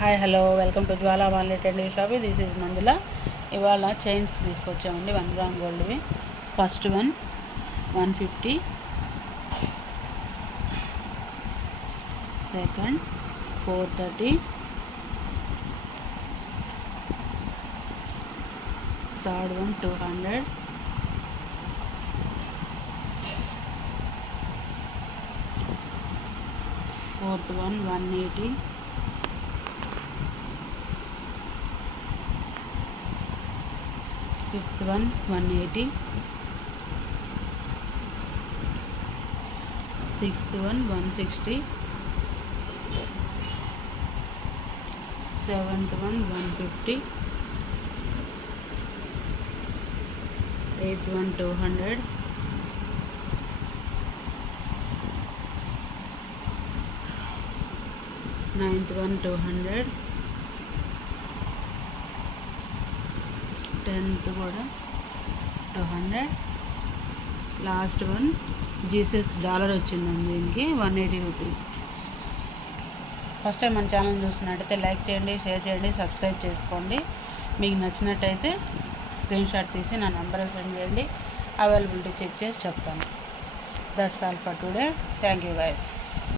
Hi hello welcome to Jwala wallet and shop. This is Manjula. ఇవాళ chains తీసుకొచ్చామండి 1 gram గోల్డ్వి. First one 150, second 430, third one 200, fourth one 180, fifth one 180, sixth one 160, seventh one 150, eighth one 200, ninth one 200, 10th కూడా 200, last one Jesus dollar వచ్చిందండి. దీనికి 180 rupees. First time మన channel చూస్తున్నట్టయితే like చేయండి, share చేయండి, సబ్స్క్రైబ్ చేసుకోండి. మీకు నచ్చినట్టయితే స్క్రీన్ షాట్ తీసి నా నెంబర్ సెండ్ చేయండి. అవైలబిలిటీ చెక్ చేసి చెప్తాను. That's all for today. Thank you guys.